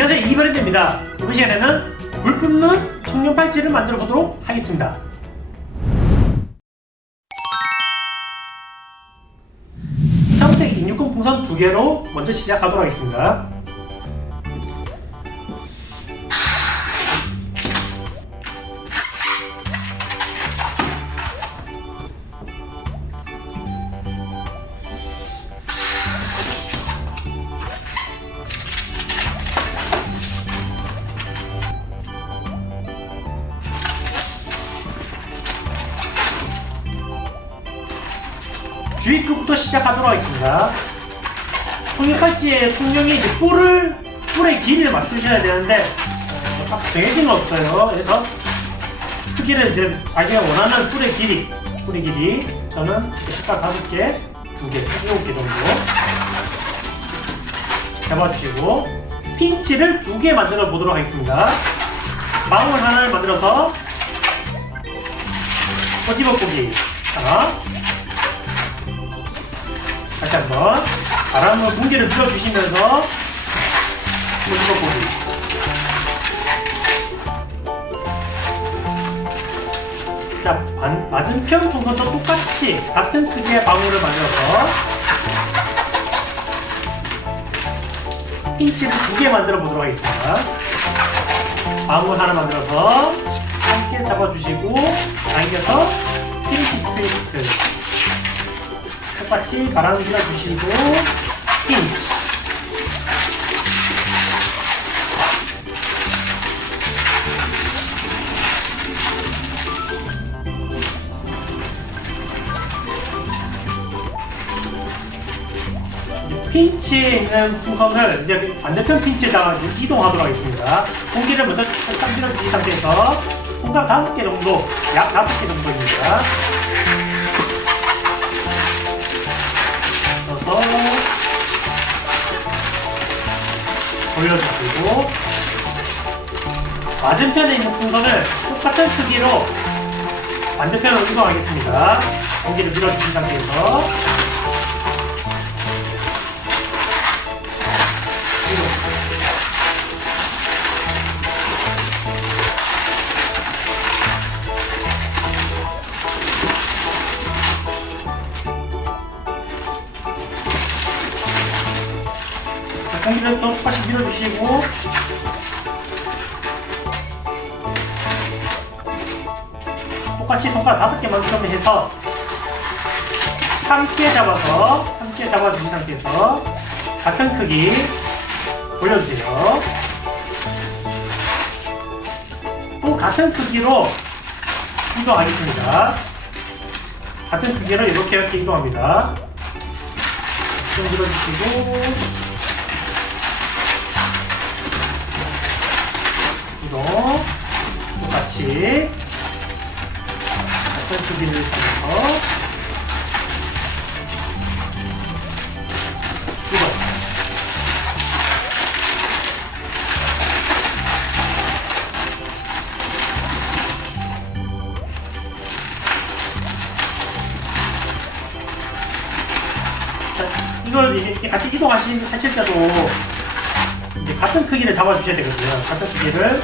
안녕하세요. 이브랜드입니다. 이번 시간에는 불 뿜는 청룡 팔찌를 만들어 보도록 하겠습니다. 청색 260 풍선 두 개로 먼저 시작하도록 하겠습니다 주입구부터 시작하도록 하겠습니다. 청룡팔찌의 청룡이 이제 뿔을 뿔의 길이를 맞추셔야 되는데 어, 딱 정해진 건 없어요. 그래서 크기를 이제 자기가 원하는 뿔의 길이 뿔의 길이 저는 색깔 다섯 개, 두 개, 일곱 개 정도 잡아주시고 핀치를 두 개 만들어 보도록 하겠습니다. 망울 하나를 만들어서 꼬집어 보기 하나 다시 한번 바람을 공기를 밀어주시면서 꼬집어 보기 자 반, 맞은편 동선도 똑같이 같은 크기의 방울을 만들어서 핀치를 두개 만들어 보도록 하겠습니다. 방울 하나 만들어서 함께 잡아주시고 당겨서 핀치 트위스트 똑같이 바람 실어주시고 핀치 핀치에 있는 풍선을 이제 반대편 핀치에다가 이동하도록 하겠습니다. 공기를 먼저 살짝 밀어주신 상태에서 손가락 다섯 개 정도, 약 다섯 개 정도입니다. 돌려주시고 맞은편에 있는 풍선을 똑같은 크기로 반대편으로 이동하겠습니다. 공기를 밀어주신 상태에서 또 똑같이 밀어주시고 똑같이 손가락 다섯 개만큼 해서 함께 잡아서 함께 잡아주신 상태에서 같은 크기 올려주세요. 또 같은 크기로 이동하겠습니다. 같은 크기로 이렇게 이렇게 이동합니다. 좀 밀어주시고 같이 크기를 잡아서 이동 자, 이걸 이렇게 같이 이동하실 하실 때도 이제 같은 크기를 잡아주셔야 되거든요. 같은 크기를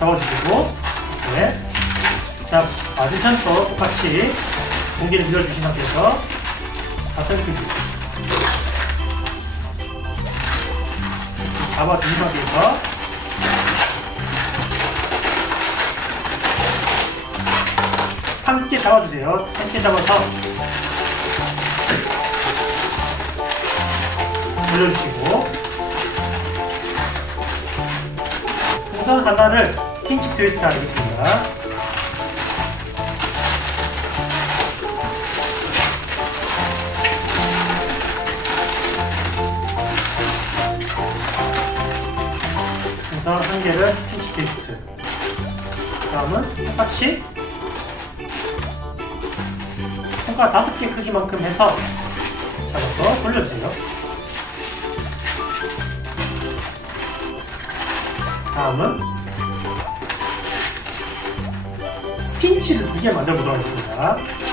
잡아주시고, 네. 자, 맞은편도 똑같이 공기를 밀어주신 상태에서 크기 잡아주신 상태에서 함께 잡아주세요. 함께 잡아서 올려주시고 우선 하나를 핀치 트위스트 하겠습니다. 우선 한 개를 핀치 트위스트 다음은 똑같이 손가락 다섯 개 크기만큼 해서 잡아서 돌려주세요. 다음은 핀치를 두개 만들어 보도록 하겠습니다.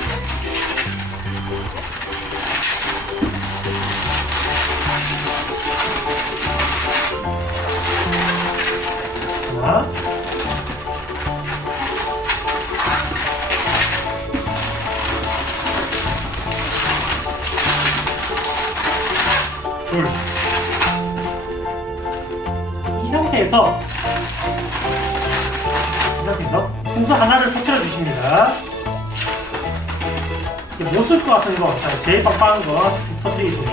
같은 거, 자, 제일 빡빡한 거 터뜨리겠습니다.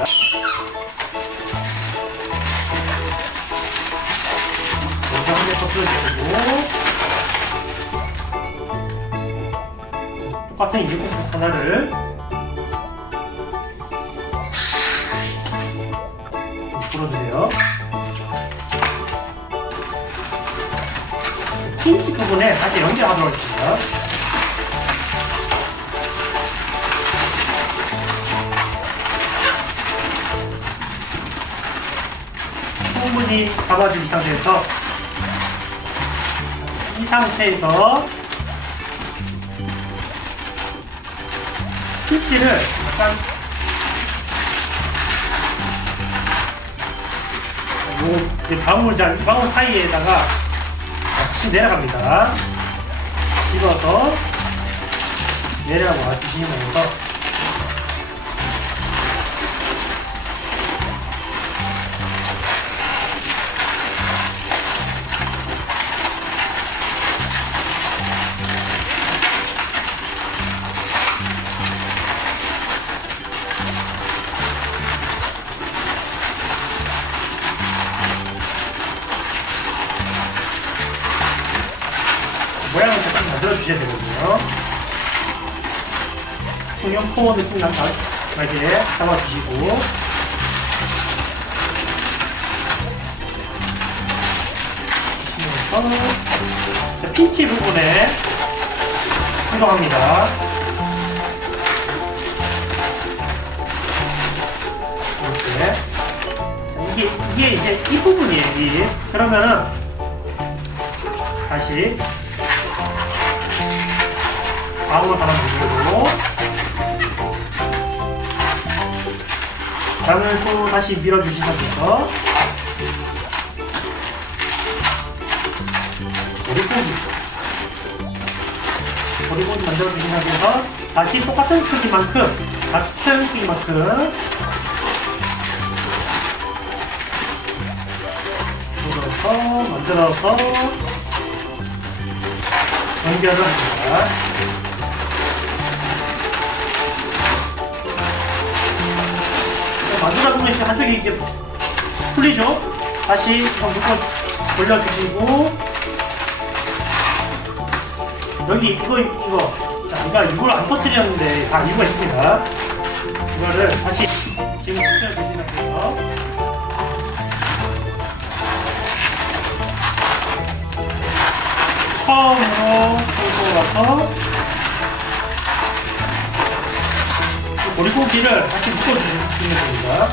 여기서 한개 터뜨려 주시고 똑같은 풍선 하나를 불어주세요. 핀치 부분에 다시 연결하도록 하겠습니다. 충분히 잡아준 상태에서 이 상태에서 핀치를 약간 요 이제 방울 잘 방울 사이에다가 같이 내려갑니다. 집어서 내려와 주시면서 나, 나게 잡아주시고 주시면서 자, 핀치 부분에 행동합니다. 이렇게 자, 이게 이게 이제 이 부분이에요. 이 그러면은 다시 하나 누르고 장을 또 다시 보리고기 보리고기 만들어주신 상태에서 다시 똑같은 크기만큼 같은 크기만큼. 눌러서 만들어서. 연결을 합니다. 만들다 보면 이제 한쪽이 이제 풀리죠? 다시 묶어 올려주시고 여기 이거 이거 자 이거 이걸 안 터뜨렸는데 다 이유가 있습니다. 이거를 다시 지금 터뜨려 주신 상태에서 처음으로 끌고 와서 보리고기를 다시 묶어주시면 됩니다.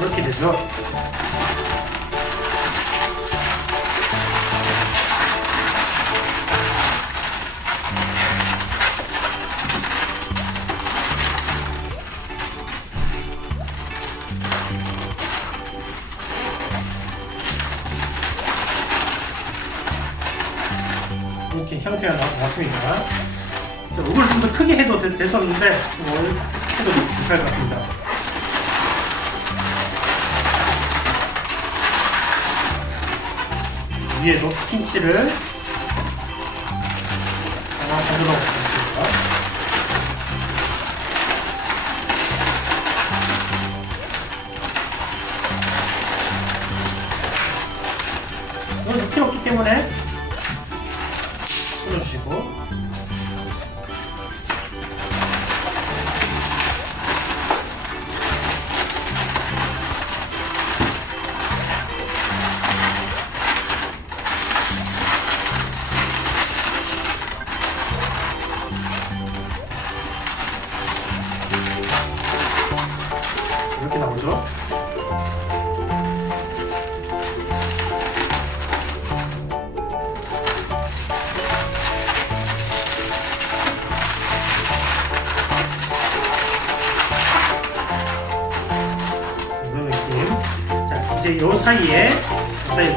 이렇게 되죠. 이 되, 됐었는데 뭐, 해도 괜찮을 것 같습니다. 위에도 핀치를 하나 더 넣어보 들어? 이런 느낌. 자, 이제 요 사이에 이렇게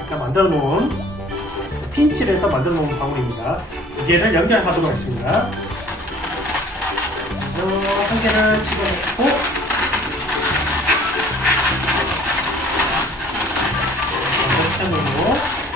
약간 만들어 놓은 핀칠해서 만들어 놓은 방울입니다. 이제는 연결하도록 하겠습니다. 먼저 한 개를 집어넣고 반대편으로. 그리고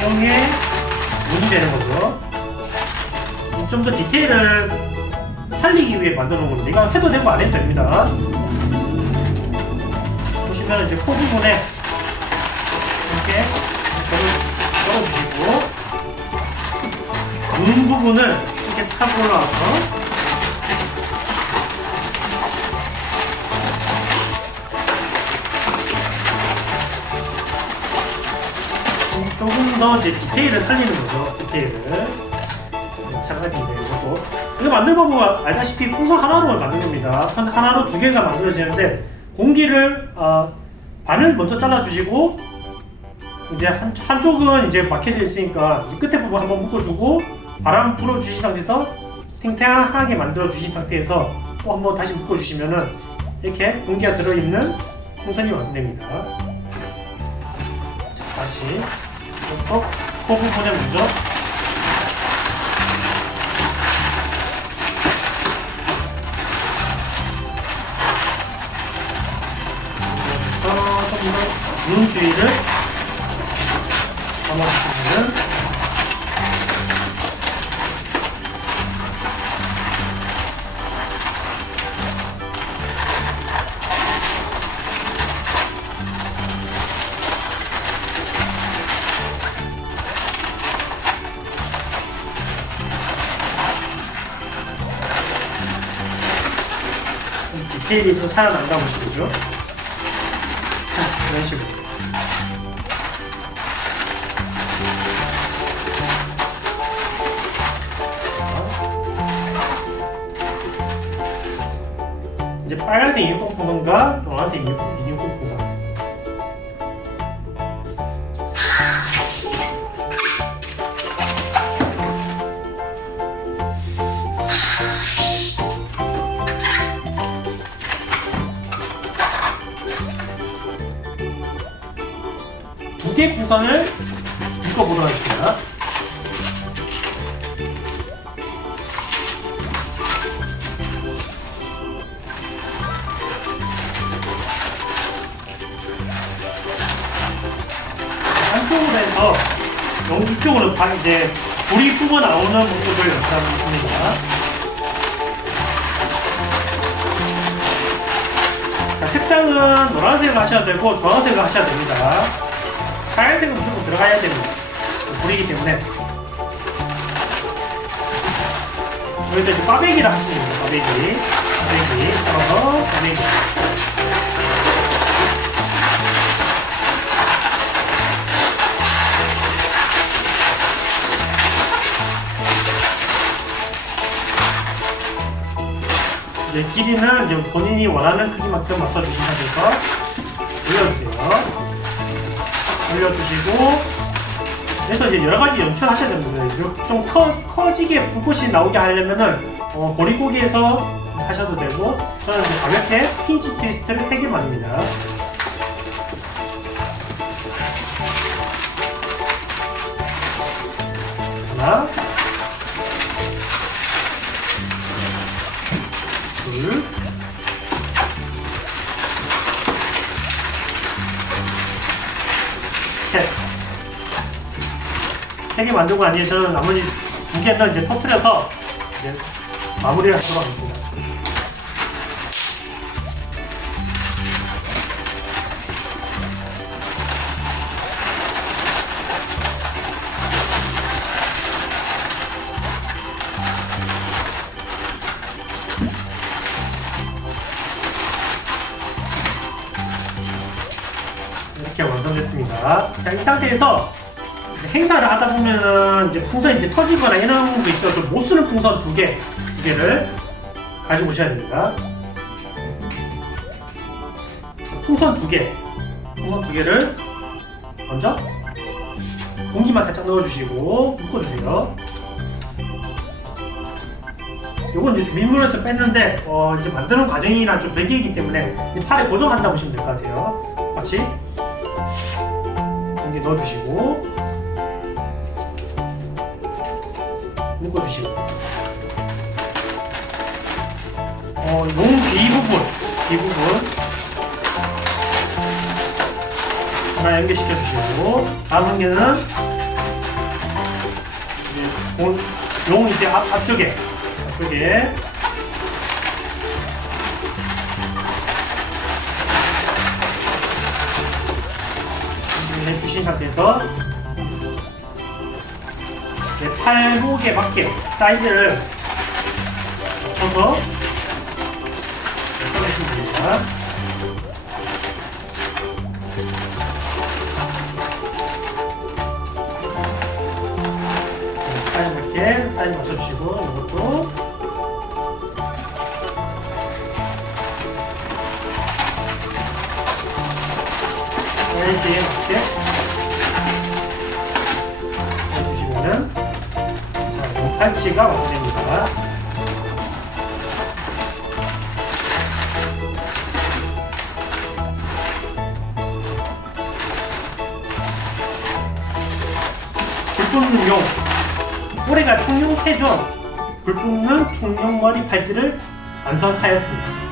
천정에 문이 되는 거죠. 좀더 디테일을 살리기 위해 만들어 놓은 건데 이거 해도 되고 안 해도 됩니다. 보시면 이제 코 부분에 이렇게 걸어, 걸어주시고 눈 부분을 이렇게 타고 올라와서 더 이제 디테일을 살리는 거죠. 디테일을. 마찬가지인데 이것도. 이거 만들어 보면 알다시피 풍선 하나로 만드는 겁니다. 한, 하나로 두 개가 만들어지는데 공기를 어, 반을 먼저 잘라주시고 이제 한, 한쪽은 이제 막혀져 있으니까 이 끝에 부분 한번 묶어주고 바람 불어주신 상태에서 탱탱하게 만들어주신 상태에서 또 한번 다시 묶어주시면은 이렇게 공기가 들어있는 풍선이 완성됩니다. 자, 다시 코, 코 부분에 먼저 좀더 눈 주위를 감아주시면 디테일이 좀 살아난다 보시죠. 자, 이런 식으로. 이제 빨간색 인육공 풍선과 노란색 인육공 개 풍선을 묶어보도록 하겠습니다. 한쪽으로 해서 영쪽으로 다 이제 불이 뿜어 나오는 모습을 연출합니다. 자, 색상은 노란색을 하셔야 되고 주황색을 하셔야 됩니다. 하얀색은 무조건 들어가야 됩니다. 불이기 때문에. 여기서 이제 꽈배기를 하시면 됩니다. 꽈배기. 꽈배기. 썰어서 꽈배기. 이제 길이는 이제 본인이 원하는 크기만큼 맞춰주신 상태에서 올려주세요. 올려주시고 그래서 이제 여러 가지 연출하셔야 됩니다. 이렇게 좀 커, 커지게 불꽃이 나오게 하려면은 어, 보리고기에서 하셔도 되고 저는 이제 가볍게 핀치 트위스트를 3개 만듭니다. 셋. 세개 만들고 아니에요. 저는 나머지 두 개는 이제 터트려서 이제 마무리를 하도록 하겠습니다. 자, 이 상태에서 이제 행사를 하다 보면은 이제 풍선이 이제 터지거나 이런 거 있죠. 좀 못 쓰는 풍선 두 개, 두 개를 가지고 오셔야 됩니다. 풍선 두 개, 풍선 두 개를 먼저 공기만 살짝 넣어주시고 묶어주세요. 요건 이제 주민물에서 뺐는데 어, 이제 만드는 과정이랑 좀 별개이기 때문에 이 팔에 고정한다 보시면 될 것 같아요. 같이 공기 넣어주시고. 묶어주시고. 어, 용 뒤부분 뒤부분. 하나 연결시켜 주시고. 다음 한 개는 이제 공, 용 이제 앞, 앞쪽에 앞쪽에 주신 상태에서 내 팔목에 맞게 사이즈를 맞춰서 꺼내시면 됩니다. 사이즈 맞게 사이즈 맞춰주시고 이것도 사이즈에 맞게 팔찌가 완성됩니다. 불꽃용 올해가 총룡태죠. 불꽃는 총룡머리 팔찌를 완성하였습니다.